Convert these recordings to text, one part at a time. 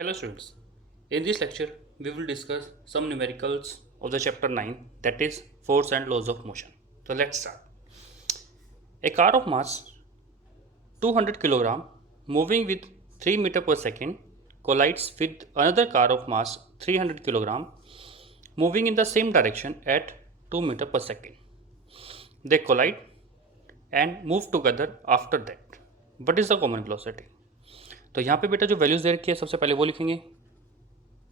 Hello students, in this lecture we will discuss some numericals of the chapter 9, that is force and laws of motion. So let's start. A car of mass 200 kg moving with 3 meter per second collides with another car of mass 300 kg moving in the same direction at 2 meter per second. They collide and move together after that. What is the common velocity? तो यहाँ पे बेटा जो values दे रखी है सबसे पहले वो लिखेंगे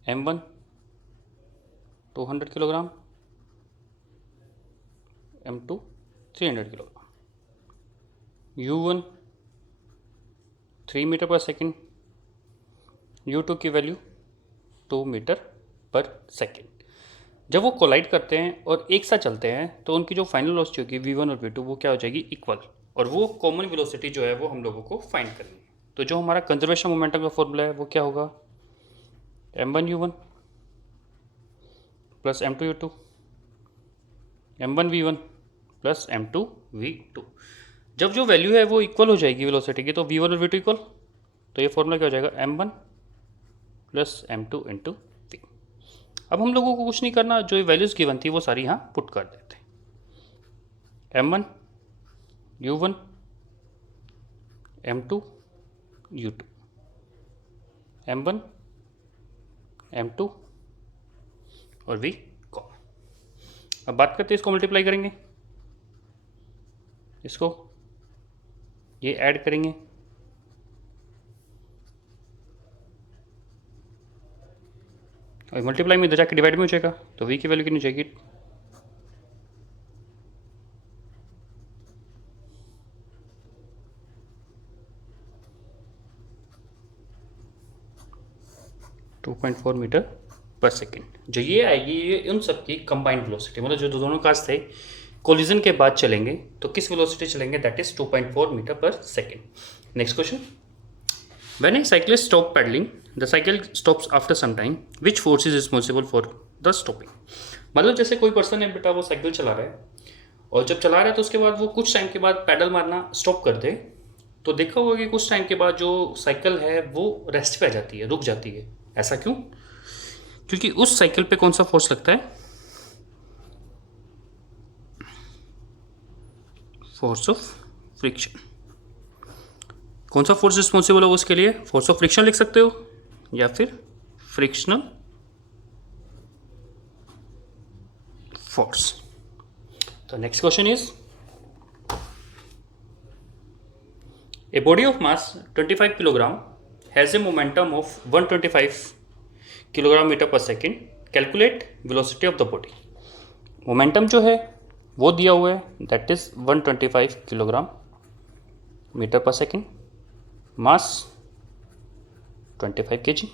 m1 200 kilogram, m2 300 kilogram, u1 3 metre पर सेकेंड, u2 की वैल्यू 2 मीटर पर सेकेंड। जब वो कोलाइड करते हैं और एक साथ चलते हैं तो उनकी जो फाइनल वेलोसिटी होगी v1 और v2 वो क्या हो जाएगी इक्वल, और वो कॉमन वेलोसिटी जो है वो हम लोगों को फाइंड करनी है। तो जो हमारा कंजर्वेशन मोमेंटम का फॉर्मूला है वो क्या होगा, m1 u1 plus m2 u2, m1 v1 plus m2 v2। जब जो वैल्यू है वो इक्वल हो जाएगी वेलोसिटी की, तो v1 और v2 इक्वल, तो ये फॉर्मूला क्या हो जाएगा m1 plus m2 into v। अब हम लोगों को कुछ नहीं करना, जो वैल्यूज़ गिवन थी वो सारी यहाँ पुट कर देते हैं। m1 u1 m2 u2 m1 m2 और v को। अब बात करते हैं, इसको मल्टीप्लाई करेंगे, इसको ये ऐड करेंगे, और मल्टीप्लाई में इधर जाके डिवाइड में हो जाएगा, तो v की वैल्यू कितनी हो जाएगी 2.4 मीटर पर सेकेंड। जो ये आएगी ये उन सब की कंबाइंड वेलोसिटी, मतलब जो दोनों कार्स थे कोलिजन के बाद चलेंगे तो किस वेलोसिटी चलेंगे, दैट इज 2.4 मीटर पर second. Next question, when a cyclist stop pedalling the cycle stops after some time, which force is responsible for the stopping. मतलब जैसे कोई पर्सन है बेटा, वो साइकिल चला रहा है और जब चला रहा है तो उसके बाद वो कुछ टाइम के बाद पैडल मारना स्टॉप कर दे, तो देखा होगा कि कुछ टाइम के बाद जो साइकिल है वो रेस्ट पे आ जाती है, रुक जाती है। ऐसा क्यों? क्योंकि उस साइकिल पे कौन सा फोर्स लगता है, फोर्स ऑफ फ्रिक्शन। कौन सा फोर्स रिस्पॉन्सिबल होगा उसके लिए, फोर्स ऑफ फ्रिक्शन लिख सकते हो या फिर फ्रिक्शनल फोर्स। तो next question is, a body of mass 25 kilogram has a momentum of 125 kilogram metre पर second, calculate velocity of the body. Momentum जो है वो दिया हुआ है, दैट इज 125 किलोग्राम मीटर पर सेकेंड, मास 25 kg,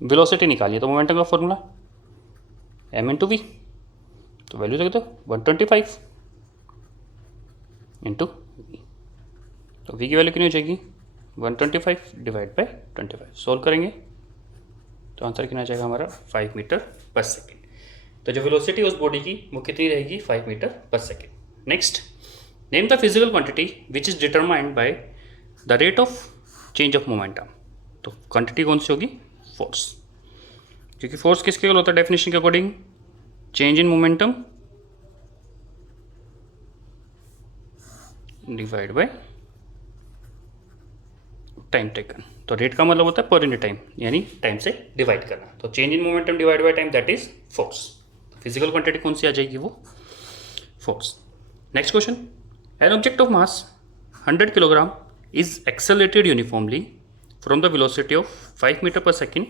वेलोसिटी निकालिए, तो मोमेंटम का फॉर्मूला m इंटू वी, तो वैल्यू देख दो 125 इंटू वी, तो v की वैल्यू कितनी हो जाएगी 125 डिवाइड बाई 25। सोल्व करेंगे तो आंसर कितना जाएगा हमारा 5 मीटर पर सेकेंड। तो जो वेलोसिटी उस बॉडी की वो कितनी रहेगी 5 मीटर पर second. Next, name the physical quantity which is determined by the rate of change of momentum. तो क्वांटिटी कौन सी होगी, फोर्स, क्योंकि फोर्स किसके होता है डेफिनेशन के according, change in momentum divide by time taken. तो रेट का मतलब होता है पर यूनिट टाइम, यानी टाइम से डिवाइड करना। तो change in momentum divide by time that is force. Physical quantity कौन सी आ जाएगी, वो force. Next question, an object of mass 100 kilogram is accelerated uniformly from the velocity of 5 metre पर सेकेंड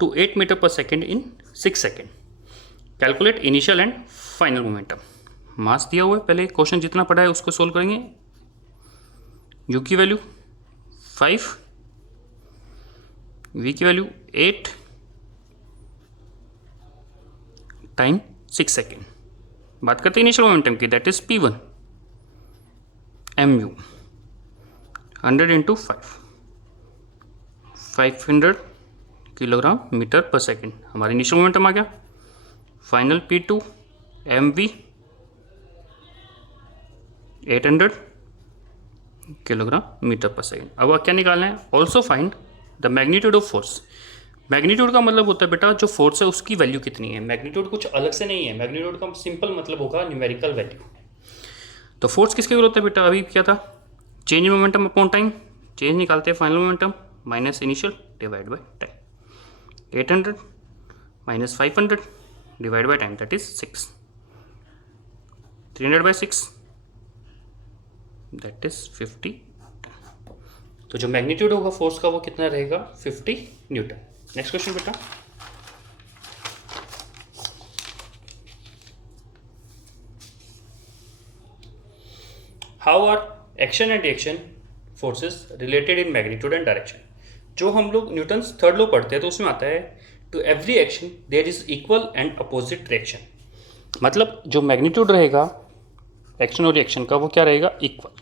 टू 8 मीटर पर second in 6 second, calculate initial and final momentum. Mass दिया हुआ है, पहले क्वेश्चन जितना पढ़ा है उसको सोल्व करेंगे। यू की वैल्यू 5, v की वैल्यू 8 टाइम 6 सेकेंड। बात करते हैं इनिशियल मोमेंटम की, that is p1 mu 100 into 500 kilogram metre पर सेकेंड। हमारा इनिशियल मोमेंटम आ गया। Final p2 mv 800 kilogram metre पर सेकेंड। अब क्या निकालना है, also find the magnitude of force magnitude का मतलब होता है बेटा जो फोर्स है उसकी वैल्यू कितनी है। मैग्नीट्यूड कुछ अलग से नहीं है, मैग्नीट्यूड का सिंपल मतलब होगा न्यूमेरिकल वैल्यू। तो फोर्स किसके इक्वल होता है बेटा, अभी क्या था, change in momentum upon time, change निकालते हैं final momentum minus initial divide by time, 800 minus 500 divide by time that is 6, 300 by 6 that is 50। तो जो मैग्नीट्यूड होगा फोर्स का वो कितना रहेगा, 50 न्यूटन। नेक्स्ट क्वेश्चन बेटा, how are action and reaction forces related in magnitude and direction. जो हम लोग न्यूटन्स थर्ड लॉ पढ़ते हैं तो उसमें आता है to every action there is equal and opposite reaction. मतलब जो मैग्नीट्यूड रहेगा एक्शन और रिएक्शन का वो क्या रहेगा, equal.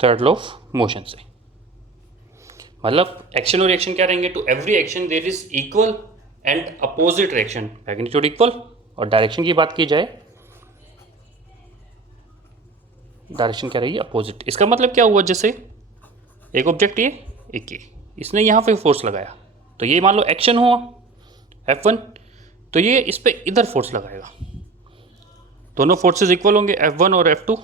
Third law of motion से मतलब एक्शन और रिएक्शन क्या रहेंगे, to every action there is equal and opposite reaction, magnitude equal. और डायरेक्शन की बात की जाए, डायरेक्शन क्या रहेगी, अपोजिट। इसका मतलब क्या हुआ, जैसे एक ऑब्जेक्ट ये एक ये, इसने यहाँ पे फोर्स लगाया तो ये मान लो एक्शन हुआ F1, तो ये इस पर इधर फोर्स लगाएगा, दोनों फोर्सेस इक्वल होंगे F1 और F2,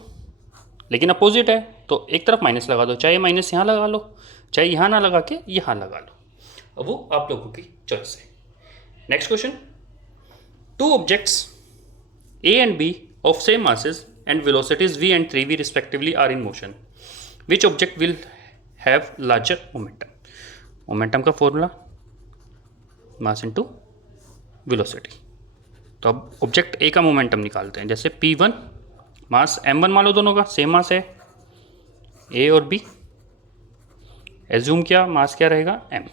लेकिन अपोजिट है तो एक तरफ माइनस लगा दो, चाहे माइनस यहाँ लगा लो चाहे यहाँ ना लगा के यहाँ लगा लो, अब वो आप लोगों की चॉइस है। Next question, two objects A and B of same masses and velocities v and 3v respectively are in motion. Which object will have larger momentum? Momentum का फॉर्मूला मास इनटू वेलोसिटी। तो अब object A का momentum निकालते हैं, जैसे P1 मास M1 मान लो, दोनों का सेम मास है A और B, एज्यूम क्या मास क्या रहेगा M,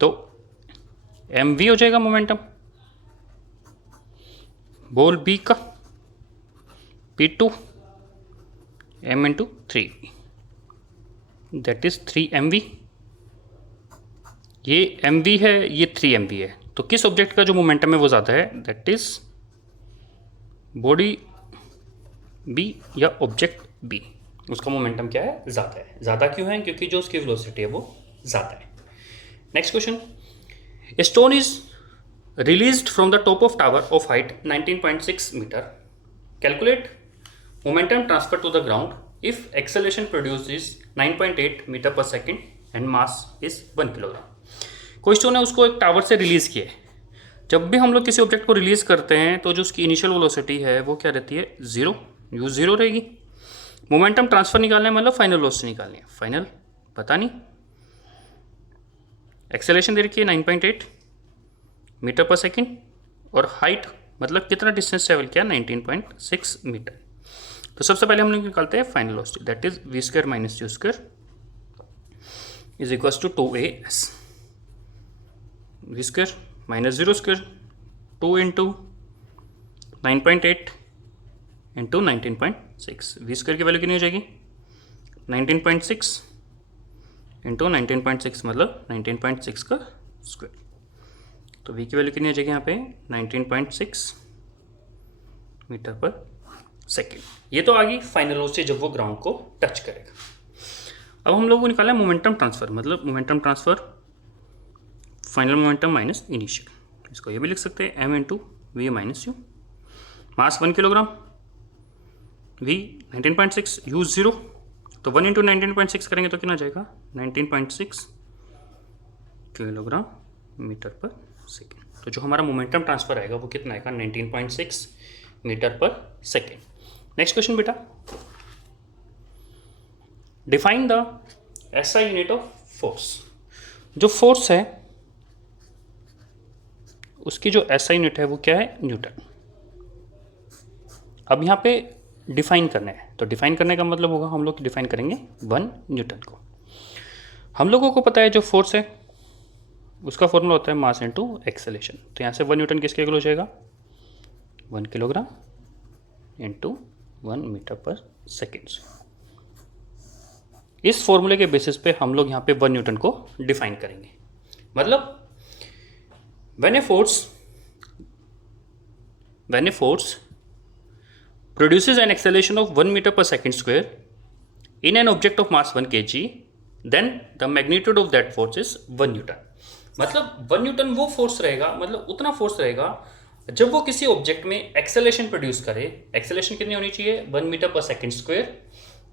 तो mv हो जाएगा मोमेंटम। बोल B का P2 m into 3 that is 3mv, ये mv है ये 3mv है, तो किस ऑब्जेक्ट का जो मोमेंटम है वो ज़्यादा है, दैट इज बॉडी B या ऑब्जेक्ट B, उसका मोमेंटम क्या है, ज़्यादा है। ज़्यादा क्यों है, क्योंकि जो उसकी वेलोसिटी है वो ज़्यादा है। Next question, a stone is released from the top of tower of height 19.6 meter. Calculate momentum transfer to the ground if acceleration produced is 9.8 meter per second and mass is 1 kilogram. कोई stone है, उसको एक tower से release किया है। जब भी हम लोग किसी ऑब्जेक्ट को रिलीज़ करते हैं तो जो उसकी इनिशियल वेलोसिटी है वो क्या रहती है, 0, यू 0 रहेगी। मोमेंटम ट्रांसफ़र निकालना है मतलब फाइनल वेलोसिटी निकालनी है, फाइनल पता नहीं। एक्सेलरेशन दे रखी है 9.8 मीटर पर सेकेंड और हाइट मतलब कितना डिस्टेंस ट्रेवल किया, 19.6 मीटर। तो सबसे पहले हम लोग निकालते हैं final velocity, that is v square minus u square is equals to 2as, v square minus 0 square 2 into 9.8 into 19.6, V square की वैल्यू कितनी हो जाएगी 19.6 इंटू 19.6 मतलब 19.6 का स्क्वायर, तो v की वैल्यू कितनी हो जाएगी यहाँ पे 19.6 मीटर पर सेकेंड। ये तो आ गई फाइनल वेलोसिटी जब वो ग्राउंड को टच करेगा। अब हम लोग को निकाला है मोमेंटम ट्रांसफर, मतलब momentum transfer final momentum minus initial, इसको ये भी लिख सकते हैं m into V minus U. Mass 1 kilogram, v 19.6, u 0, तो 1 इंटू 19.6 करेंगे तो कितना जाएगा 19.6 किलोग्राम मीटर पर सेकेंड। तो जो हमारा मोमेंटम ट्रांसफर आएगा वो कितना आएगा 19.6 मीटर पर सेकेंड। नेक्स्ट क्वेश्चन बेटा, define the SI unit of force. जो फोर्स है उसकी जो SI यूनिट है वो क्या है, न्यूटन। अब यहाँ पे डिफाइन करना है, तो डिफाइन करने का मतलब होगा हम लोग डिफाइन करेंगे 1 न्यूटन को। हम लोगों को पता है जो फोर्स है उसका फॉर्मूला होता है मास इनटू एक्सेलरेशन, तो यहाँ से 1 न्यूटन किसके इक्वल हो जाएगा 1 किलोग्राम इंटू 1 मीटर पर सेकेंड। इस फॉर्मूले के बेसिस पे हम लोग यहाँ पे 1 न्यूटन को डिफाइन करेंगे। मतलब when a force produces an acceleration of 1 meter per second square in an object of mass 1 kg, then the magnitude of that force is 1 newton. मतलब 1 न्यूटन वो फोर्स रहेगा, मतलब उतना फोर्स रहेगा जब वो किसी ऑब्जेक्ट में एक्सेलेरेशन प्रोड्यूस करे। एक्सेलेरेशन कितनी होनी चाहिए? 1 मीटर पर सेकेंड स्क्वायर,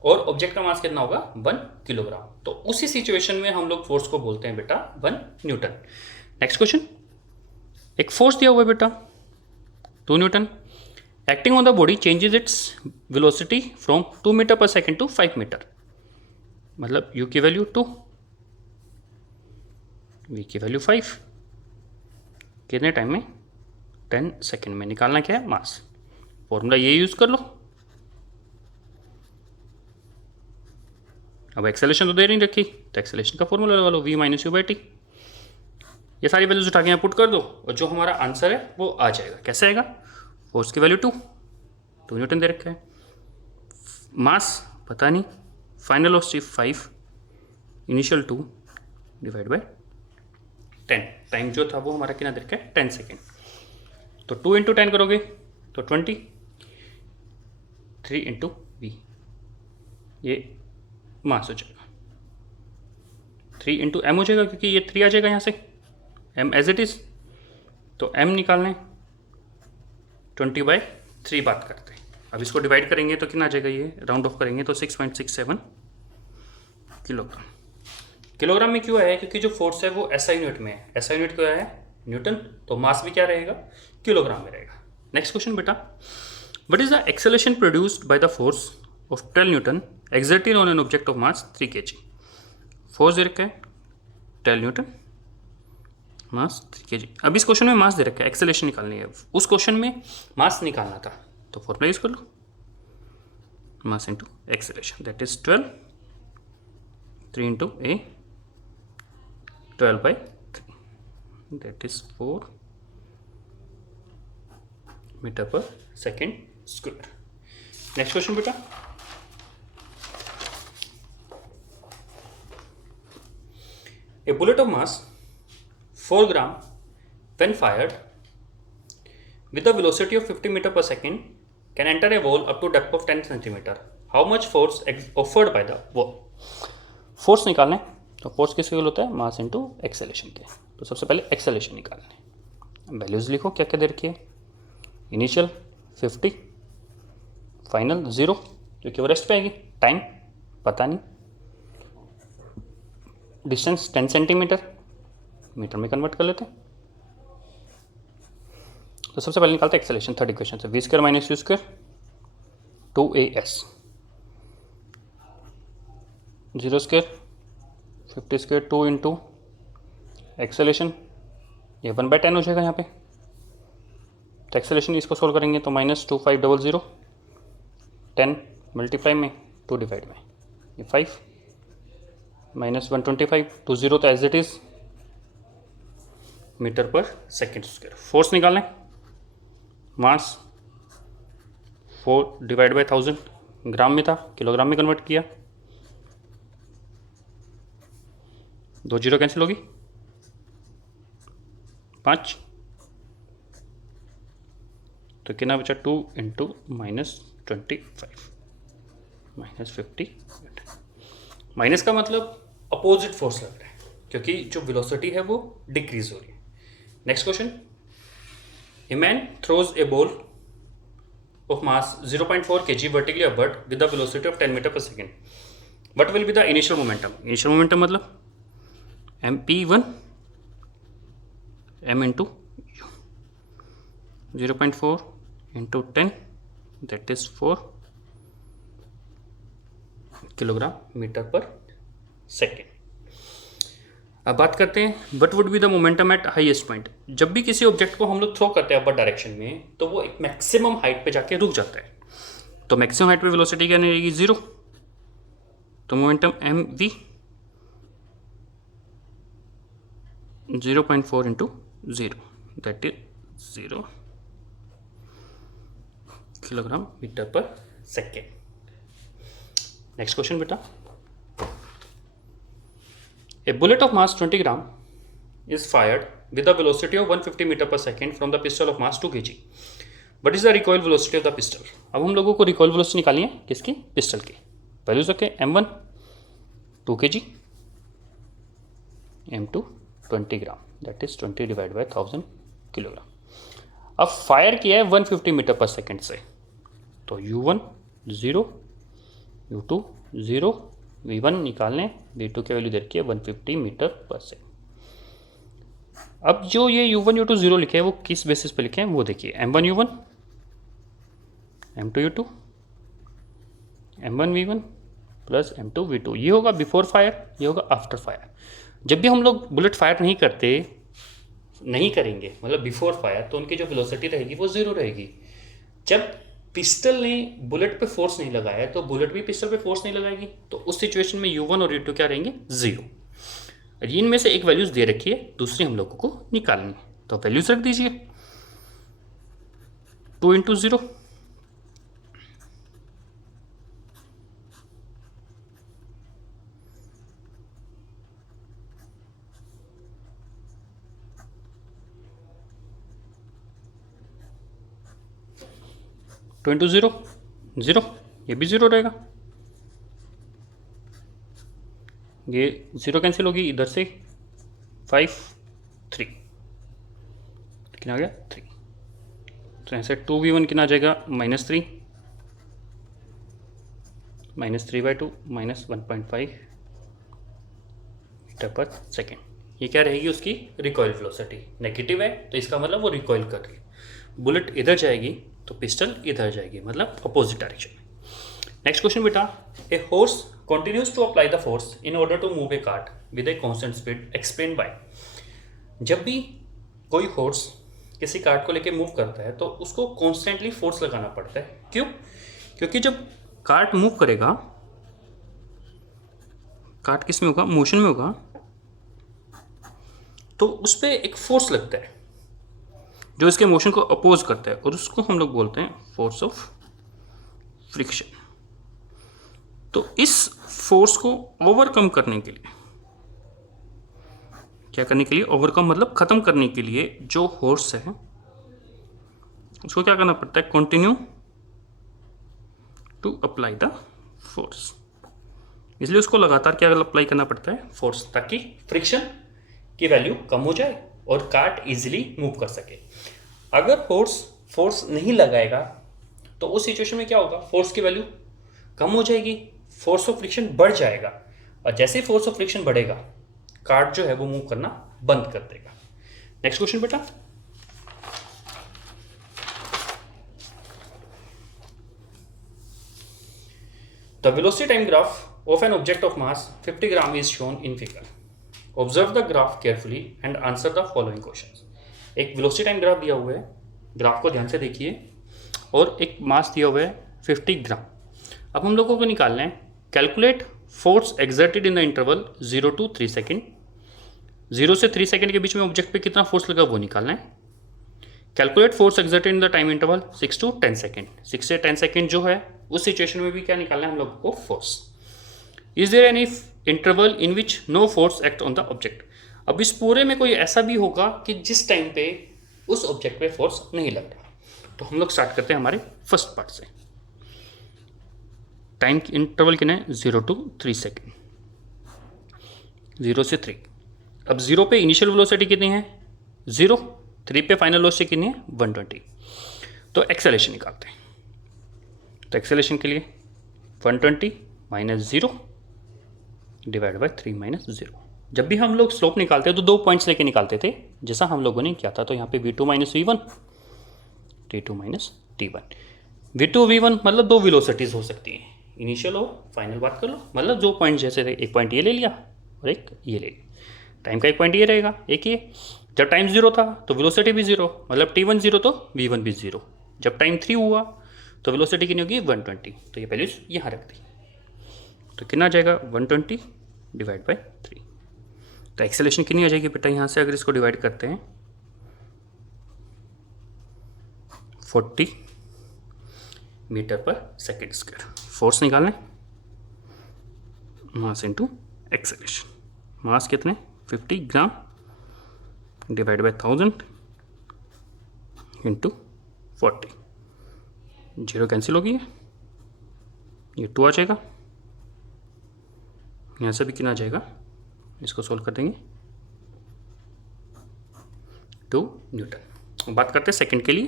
और ऑब्जेक्ट का मास कितना होगा? 1 किलोग्राम। तो उसी सिचुएशन में हम लोग फोर्स को बोलते हैं बेटा 1 न्यूटन। नेक्स्ट क्वेश्चन, एक फोर्स दिया हुआ है बेटा 2 newton, acting on the body changes its velocity from 2 metre पर सेकेंड टू 5 मीटर। मतलब u की वैल्यू 2, v की वैल्यू 5, कितने टाइम में? 10 सेकेंड में। निकालना क्या है? मास। फॉर्मूला ये यूज कर लो। अब एक्सेलेरेशन तो दे नहीं रखी, तो एक्सेलेरेशन का फॉर्मूला लगा लो, v minus you by T. ये सारी वैल्यूज उठा के यहाँ पुट कर दो, और जो हमारा आंसर है वो आ जाएगा। कैसे आएगा? फोर्स की वैल्यू 2 न्यूटन दे रखा है, मास पता नहीं, final velocity 5, initial 2 divide by 10। Time जो था वो हमारा कितना दे रखा है? 10 सेकेंड। तो 2 इंटू 10 करोगे तो 20, 3 इंटू वी, ये मास हो जाएगा, 3 इंटू एम हो जाएगा, क्योंकि ये 3 आ जाएगा यहाँ से, एम एज इट इज। तो एम निकालने 20/3 बात करते हैं। अब इसको डिवाइड करेंगे तो कितना आ जाएगा? ये राउंड ऑफ करेंगे तो 6.67 किलोग्राम। किलोग्राम में क्यों है? क्योंकि जो फोर्स है वो एसआई यूनिट में है। एसआई यूनिट क्या है? न्यूटन। तो मास भी क्या रहेगा? किलोग्राम में रहेगा। नेक्स्ट क्वेश्चन बेटा, what is the acceleration produced by the force of 12 newton exerted on an object of mass 3 kg। Force दे रखा है 12 न्यूटन, मास 3 kg। अब इस क्वेश्चन में मास दे रखा है, एक्सेलरेशन निकालनी है। उस क्वेश्चन में मास निकालना था, तो फॉर्मूला यूज कर लो, mass into acceleration, that is 12, 3 into A, 12/3, that is 4 metre पर सेकेंड स्क्वायर। नेक्स्ट क्वेश्चन बेटा, a bullet of mass 4 gram when fired with a velocity of 50 meter per second can enter a wall up to depth of 10 centimeter. How much force offered by the wall? Force निकालने, तो force किसके equal होता है? मास into acceleration के। तो सबसे पहले acceleration निकालने, वैल्यूज लिखो क्या क्या दे रखी है। इनिशियल 50, फाइनल 0, क्योंकि वो रेस्ट पे आएगी। टाइम पता नहीं, डिस्टेंस 10 सेंटीमीटर, मीटर में कन्वर्ट कर लेते हैं। तो सबसे पहले निकालते हैं एक्सेलरेशन। थर्ड इक्वेशन से v² minus u² 2as, 0² 50² 2 into acceleration, ये 1/10 हो जाएगा यहाँ पे। तो एक्सेलरेशन इसको सोल्व करेंगे तो -2500, 10 मल्टीप्लाई में 2 डिवाइड में, ये 5, -125 टू 0, तो एज इट इज मीटर पर सेकेंड स्क्वायर। फोर्स निकालें, मास 4 डिवाइड बाई 1000, ग्राम में था, किलोग्राम में कन्वर्ट किया, 2 जीरो कैंसिल होगी, 5, तो कितना बचा? 2 इंटू -25 -50। माइनस का मतलब अपोजिट फोर्स लग रहा है, क्योंकि जो वेलोसिटी है वो डिक्रीज हो रही है। Next question, a man throws a ball of mass 0.4 kg vertically upward with the velocity of 10 metre पर second. What will be the initial momentum? Initial momentum मतलब mp1 m into 0.4 into 10, that is 4 kilogram metre पर second. अब बात करते हैं what would be the momentum at highest point. जब भी किसी ऑब्जेक्ट को हम लोग थ्रो करते हैं अपर डायरेक्शन में, तो वो एक मैक्सिमम हाइट पे जाके रुक जाता है। तो मैक्सिमम हाइट पे वेलोसिटी क्या रहेगी? 0। तो momentum mv 0.4 into 0, that is 0 kilogram metre पर सेकेंड। नेक्स्ट क्वेश्चन बेटा, a bullet of mass 20 gram is fired with a velocity of 150 meter per second from the pistol of mass 2 kg. What is the recoil velocity of the pistol? अब हम लोगों को recoil velocity निकालनी है, किसकी? Pistol की। Values रखें M1 2 kg, M2 20 gram, that is 20 divide by 1000 kilogram. अब फायर किया है 150 मीटर पर सेकेंड से, तो U1 0, U2 0, V1 निकालने, V2 की वैल्यू दे रखी है 150 मीटर पर सेकेंड। अब जो ये U1 U2 0 लिखे हैं वो किस बेसिस पे लिखे हैं वो देखिए, M1 U1, M2 U2, M1 V1 plus M2 V2, ये होगा बिफोर फायर, ये होगा आफ्टर फायर। जब भी हम लोग बुलेट फायर नहीं करेंगे मतलब बिफोर फायर, तो उनकी जो वेलोसिटी रहेगी वो 0 रहेगी। जब पिस्टल ने बुलेट पे फोर्स नहीं लगाया तो बुलेट भी पिस्टल पे फोर्स नहीं लगाएगी, तो उस सिचुएशन में U1 और U2 क्या रहेंगे 0। इनमें से एक वैल्यूज दे रखी है, दूसरी हम लोगों को निकालनी है, तो वैल्यूज रख दीजिए 2 × 0, टू इंटू 0 0, ये भी 0 रहेगा, ये 0 कैंसिल होगी, इधर से 5 3 कितना आ गया 3, तो ऐसे 2v1 कितना आ जाएगा -3, -3/2 -1.5 मीटर पर सेकेंड। ये क्या रहेगी उसकी रिकॉइल वेलोसिटी, नेगेटिव है तो इसका मतलब वो रिकॉइल कर रही है। बुलेट इधर जाएगी तो पिस्टल इधर जाएगी, मतलब अपोजिट डायरेक्शन में। नेक्स्ट क्वेश्चन बेटा, a horse continues to apply the force in order to move a cart with a constant speed, explained by। जब भी कोई हॉर्स किसी कार्ट को लेके मूव करता है तो उसको कॉन्स्टेंटली फोर्स लगाना पड़ता है। क्यों? क्योंकि जब कार्ट मूव करेगा, कार्ट किस में होगा, मोशन में होगा, तो उस पर एक फोर्स लगता है जो इसके मोशन को अपोज करता है, और उसको हम लोग बोलते हैं फोर्स ऑफ फ्रिक्शन। तो इस फोर्स को ओवरकम करने के लिए, क्या करने के लिए, ओवरकम मतलब खत्म करने के लिए, जो हॉर्स है उसको क्या करना पड़ता है, continue to apply the force. इसलिए उसको लगातार क्या अप्लाई करना पड़ता है, फोर्स, ताकि फ्रिक्शन की वैल्यू कम हो जाए और कार्ट इजीली मूव कर सके। अगर हॉर्स फोर्स नहीं लगाएगा तो उस सिचुएशन में क्या होगा, फोर्स की वैल्यू कम हो जाएगी, फोर्स ऑफ फ्रिक्शन बढ़ जाएगा, और जैसे ही फोर्स ऑफ फ्रिक्शन बढ़ेगा कार्ट जो है वो मूव करना बंद कर देगा। नेक्स्ट क्वेश्चन बेटा, the velocity time graph of N object of mass 50 gram is shown in figure. Observe the graph carefully and answer the following question. एक वेलोसिटी टाइम ग्राफ दिया हुआ है, ग्राफ को ध्यान से देखिए, और एक मास दिया हुआ है 50 ग्राम। अब हम लोगों को निकालना है, calculate force exerted in the interval 0 to 3 second. 0 से 3 सेकेंड के बीच में ऑब्जेक्ट पे कितना फोर्स लगा वो निकालना है। Calculate force exerted in the time interval 6 to 10 second. 6 से 10 सेकेंड जो है उस सिचुएशन में भी क्या निकालना है हम लोगों को, force. Is there any interval in which no force act on the object. अब इस पूरे में कोई ऐसा भी होगा कि जिस टाइम पे उस ऑब्जेक्ट पे फोर्स नहीं लग रहा। तो हम लोग स्टार्ट करते हैं हमारे फर्स्ट पार्ट से। टाइम इंटरवल कितना है, 0 to 3 सेकेंड, 0 से 3। अब 0 पे इनिशियल वेलोसिटी कितनी है 0, 3 पे फाइनल वेलोसिटी कितनी है 120। तो एक्सेलेरेशन निकालते हैं। तो एक्सेलेरेशन के लिए 120 - 0 डिवाइड बाई 3 - 0। जब भी हम लोग स्लोप निकालते हैं तो 2 पॉइंट्स लेके निकालते थे, जैसा हम लोगों ने किया था। तो यहाँ पे V2 - V1, T2 - T1। V2 V1 मतलब 2 वेलोसिटीज हो सकती हैं, इनिशियल और फाइनल। बात कर लो, मतलब 2 पॉइंट जैसे थे, एक पॉइंट ये ले लिया और एक ये ले लिया। टाइम का एक पॉइंट ये रहेगा, एक ये। जब टाइम 0 था तो वेलोसिटी भी 0, मतलब T1 0 तो V1 भी 0। जब टाइम 3 हुआ तो वेलोसिटी कितनी होगी 120। तो ये वैल्यूज यहाँ रख दी। तो कितना आ जाएगा 120 डिवाइड बाई 3। तो एक्सेलेरेशन कितनी आ जाएगी बेटा, यहाँ से अगर इसको डिवाइड करते हैं 40 मीटर पर सेकेंड स्क्वायर। फोर्स निकालना है, मास इंटू एक्सेलेरेशन। मास कितने 50 gram divide by 1000 into 40। 0 cancel हो गई है, ये 2 आ जाएगा, यहाँ से भी कितना आ जाएगा, इसको सोल्व कर देंगे, 2 न्यूटन। बात करते हैं सेकंड के लिए।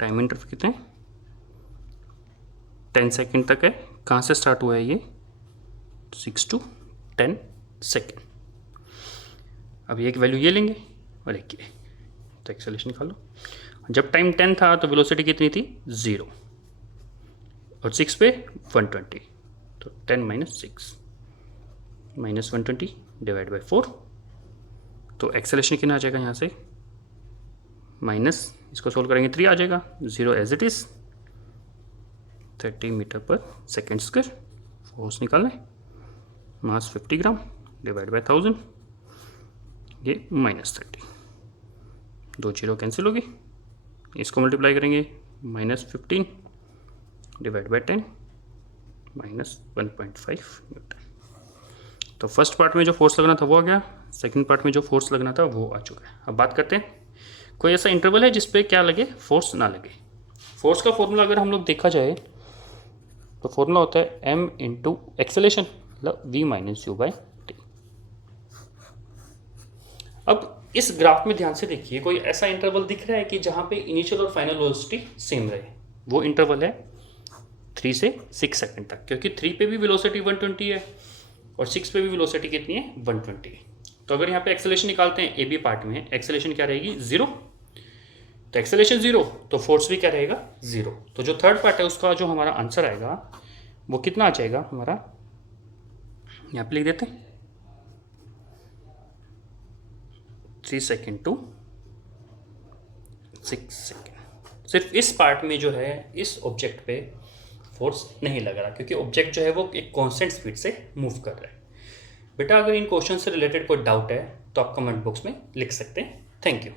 टाइम इंटरवल कितने, 10 सेकंड तक है। कहाँ से स्टार्ट हुआ है ये, 6 to 10 सेकंड। अब एक वैल्यू ये लेंगे और एक ये, तो एक्सेलरेशन निकाल लो। जब टाइम 10 था तो वेलोसिटी कितनी थी, 0, और 6 पे 120, तो 10 माइनस 6 माइनस 120 डिवाइड बाई 4, तो एक्सेलरेशन कितना आ जाएगा यहाँ से, माइनस, इसको सोल्व करेंगे 3 आ जाएगा, 0 एज इट इज़, 30 मीटर पर सेकेंड स्क्वायर। फोर्स निकालना है, मास 50 ग्राम डिवाइड बाई 1000, ये -30, 2 0 कैंसिल होगी, इसको मल्टीप्लाई करेंगे, -15 डिवाइड बाई 10 -1.5 न्यूटन। तो फर्स्ट पार्ट में जो फोर्स लगना था वो आ गया, सेकंड पार्ट में जो फोर्स लगना था वो आ चुका है। अब बात करते हैं कोई ऐसा इंटरवल है जिस पे क्या लगे, फोर्स ना लगे। फोर्स का फॉर्मूला अगर हम लोग देखा जाए तो फॉर्मूला होता है m इंटू एक्सेलेरेशन मतलब v minus you by T. अब इस ग्राफ में ध्यान से देखिए, कोई ऐसा इंटरवल दिख रहा है कि जहाँ पे इनिशियल और फाइनल वेलोसिटी सेम रहे। वो इंटरवल है 3 से 6 सेकंड तक, क्योंकि 3 पे भी वेलोसिटी 120 है और 6 पे भी वेलोसिटी कितनी है, 120 है। तो अगर यहाँ पे एक्सेलरेशन निकालते हैं, ए बी पार्ट में एक्सेलरेशन क्या रहेगी, 0, तो एक्सेलरेशन 0 तो फोर्स भी क्या रहेगा, 0। तो जो थर्ड पार्ट है उसका जो हमारा आंसर आएगा वो कितना आ जाएगा हमारा, यहाँ पे लिख देते हैं 3 सेकेंड टू 6 सेकेंड। सिर्फ इस पार्ट में जो है इस ऑब्जेक्ट पे फोर्स नहीं लग रहा, क्योंकि ऑब्जेक्ट जो है वो एक कांस्टेंट स्पीड से मूव कर रहा है। बेटा अगर इन क्वेश्चन से रिलेटेड कोई डाउट है तो आप कमेंट बॉक्स में लिख सकते हैं। Thank you.